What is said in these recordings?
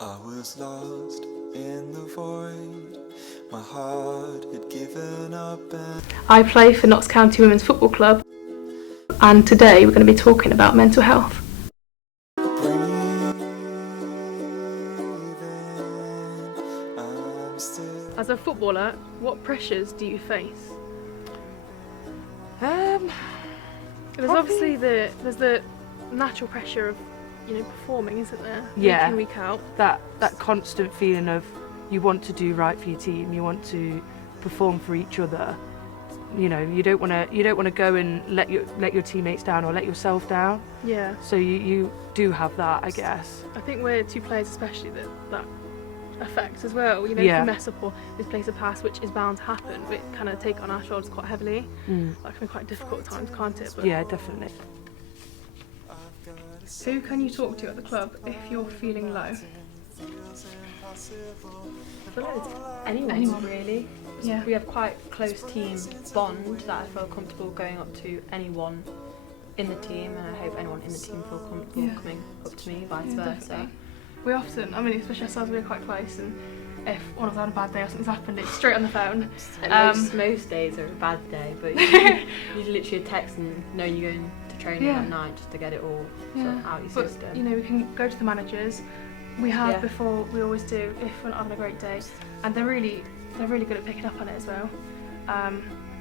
I was lost in the void, my heart had given up and I play for Notts County Women's Football Club, and today we're going to be talking about mental health. breathing. I'm still As a footballer, what pressures do you face? There's obviously there's the natural pressure of performing, isn't there? Yeah. Week in, week out. that constant feeling of you want to do right for your team, you want to perform for each other. You know, you don't want to go and let your teammates down or let yourself down. Yeah. So you do have that, I guess. I think we're two players especially that affects as well. You know, Yeah. if you mess up or misplace a pass, which is bound to happen, we kind of take it on our shoulders quite heavily. That can be quite difficult at times, can't it? But Yeah, definitely. who can you talk to at the club if you're feeling low? I feel like it's anyone really. Yeah. We have quite a close team bond that I feel comfortable going up to anyone in the team, and I hope anyone in the team feel comfortable Yeah. coming up to me, vice Yeah, versa. definitely. We often, especially ourselves, we're quite close, and if one of us had a bad day or something's happened, it's straight on the phone. And most days are a bad day, but you literally a text and know you're going to training Yeah. at night just to get it all sort of out your But system. we can go to the managers. We have Yeah. before, we always do if we're not having a great day, and they're really good at picking up on it as well.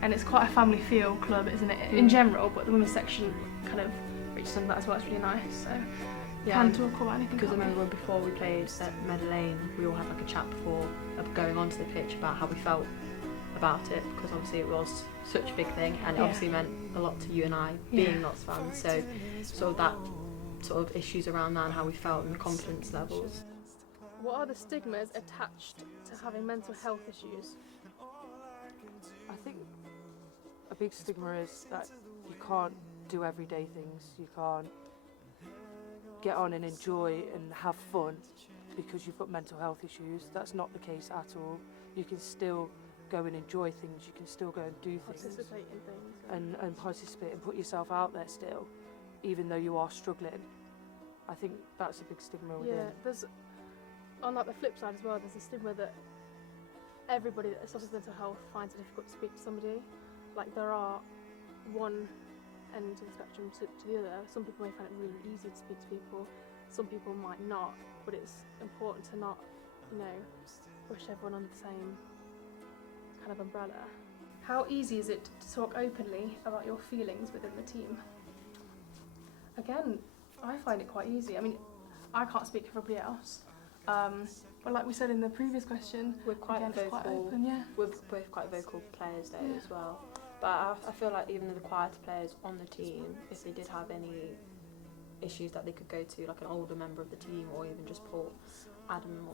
And it's quite a family feel club, isn't it? In general, but the women's section kind of reaches on that as well. It's really nice. So can talk about anything. Because I can't we? remember before we played at Meadow Lane, we all had like a chat before of going onto the pitch about how we felt about it, because obviously it was such a big thing, and it Yeah. obviously meant a lot to you and I being Yeah. Notts fans. So sort of that sort of issues around that and how we felt and the confidence levels. What are the stigmas attached to having mental health issues? I think a big stigma is that you can't do everyday things. You can't get on and enjoy and have fun because you've got mental health issues. That's not the case at all. You can still go and enjoy things. You can still go and do things Participate in things. and participate and put yourself out there still, even though you are struggling. I think that's a big stigma within. Yeah, there's on like the flip side as well. There's a stigma that everybody that suffers mental health finds it difficult to speak to somebody. Like there are one end of the spectrum to the other. Some people may find it really easy to speak to people. Some people might not. But it's important to not, push everyone under the same kind of umbrella. How easy is it to talk openly about your feelings within the team? Again, I find it quite easy. I can't speak for everybody else. But like we said in the previous question, We're quite again, it's quite vocal. open, yeah. We're both quite vocal players though Yeah. as well. But I feel like even the quieter players on the team, if they did have any issues that they could go to, like an older member of the team, or even just pull Adam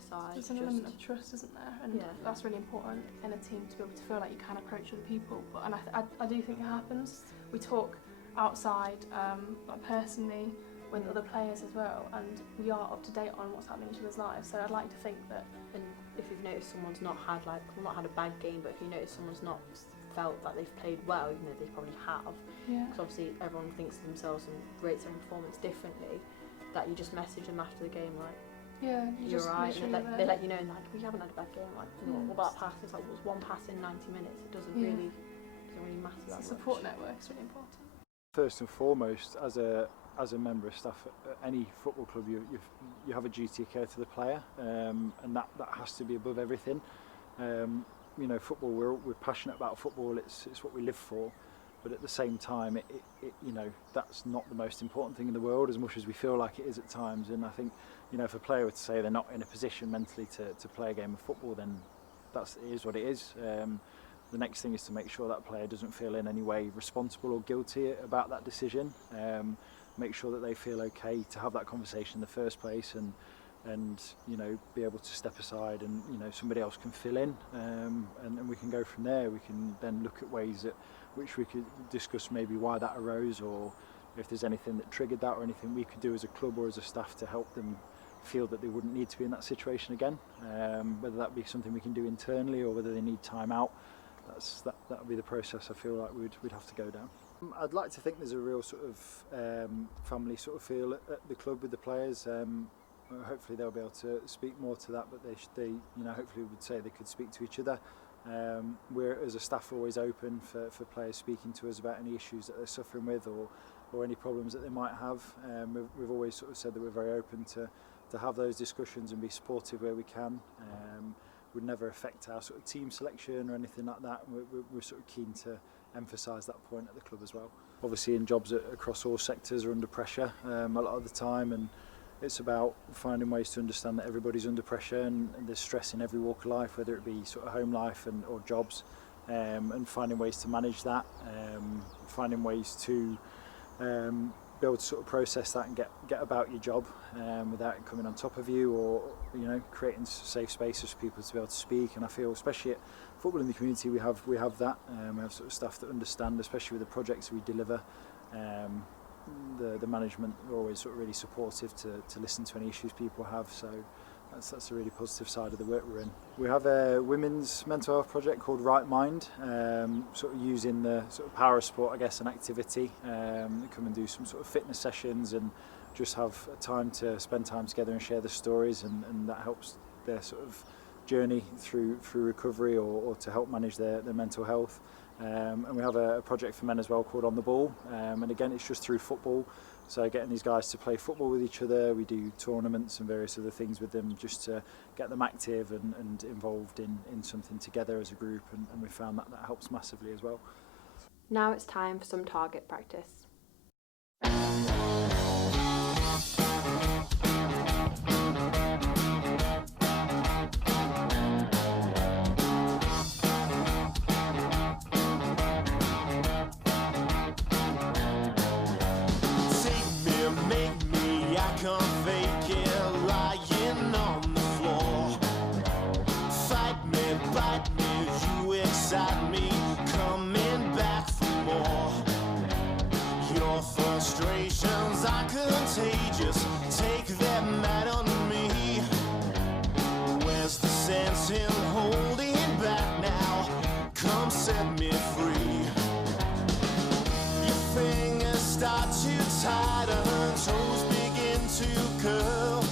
aside. There's an element of trust, isn't there? And Yeah. that's really important in a team to be able to feel like you can approach other people. And I do think it happens. We talk outside, like personally, with other players as well, and we are up to date on what's happening in each other's lives. So I'd like to think that. And if you've noticed someone's not had a bad game, but if you notice someone's not felt that they've played well, even though they probably have, Yeah. because obviously everyone thinks of themselves and rates their own performance differently, that you just message them after the game like, Yeah. you're just right, make sure and you're they there. let you know, and like, we haven't had a bad game, like, what about that pass? It's like, it was one pass in 90 minutes, it doesn't Yeah. really matter that It's a much. support network is really important. First and foremost, as a member of staff at any football club, you have a duty of care to the player, and that has to be above everything. Football, we're passionate about football. It's what we live for, but at the same time, that's not the most important thing in the world, as much as we feel like it is at times. And I think, if a player were to say they're not in a position mentally to play a game of football, then it is what it is. The next thing is to make sure that player doesn't feel in any way responsible or guilty about that decision. Make sure that they feel okay to have that conversation in the first place, and be able to step aside, and somebody else can fill in, and we can go from there. We can then look at ways that which we could discuss, maybe why that arose, or if there's anything that triggered that, or anything we could do as a club or as a staff to help them feel that they wouldn't need to be in that situation again. Whether that be something we can do internally, or whether they need time out. That would be the process I feel like we'd have to go down. I'd like to think there's a real sort of family sort of feel at the club with the players. hopefully they'll be able to speak more to that, but they hopefully would say they could speak to each other. We're, as a staff, always open for players speaking to us about any issues that they're suffering with or any problems that they might have. We've always sort of said that we're very open to have those discussions and be supportive where we can. Would never affect our sort of team selection or anything like that. We're sort of keen to emphasise that point at the club as well. Obviously, in jobs across all sectors are under pressure a lot of the time, and it's about finding ways to understand that everybody's under pressure and there's stress in every walk of life, whether it be sort of home life or jobs, and finding ways to manage that, finding ways to be able to sort of process that and get about your job without it coming on top of you, or creating safe spaces for people to be able to speak. And I feel, especially at football in the community, we have that. We have sort of staff that understand, especially with the projects we deliver. The management are always sort of really supportive to listen to any issues people have, so that's a really positive side of the work we're in. We have a women's mental health project called Right Mind, sort of using the sort of power of sport, I guess, and activity. They come and do some sort of fitness sessions and just have a time to spend time together and share the stories, and that helps their sort of journey through recovery or to help manage their mental health. And we have a project for men as well called On the Ball, and again it's just through football, so getting these guys to play football with each other. We do tournaments and various other things with them just to get them active and involved in something together as a group, and we found that helps massively as well. Now it's time for some target practice. Frustrations are contagious, take them out on me. Where's the sense in holding back now? Come set me free. Your fingers start to tighten, toes begin to curl.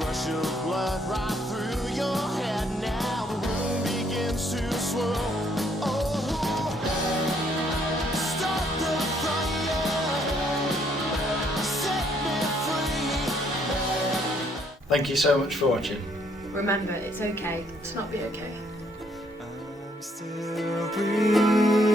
Rush of blood right through your head now, the room begins to swirl. Thank you so much for watching. Remember, it's okay To not be okay. I'm still breathing.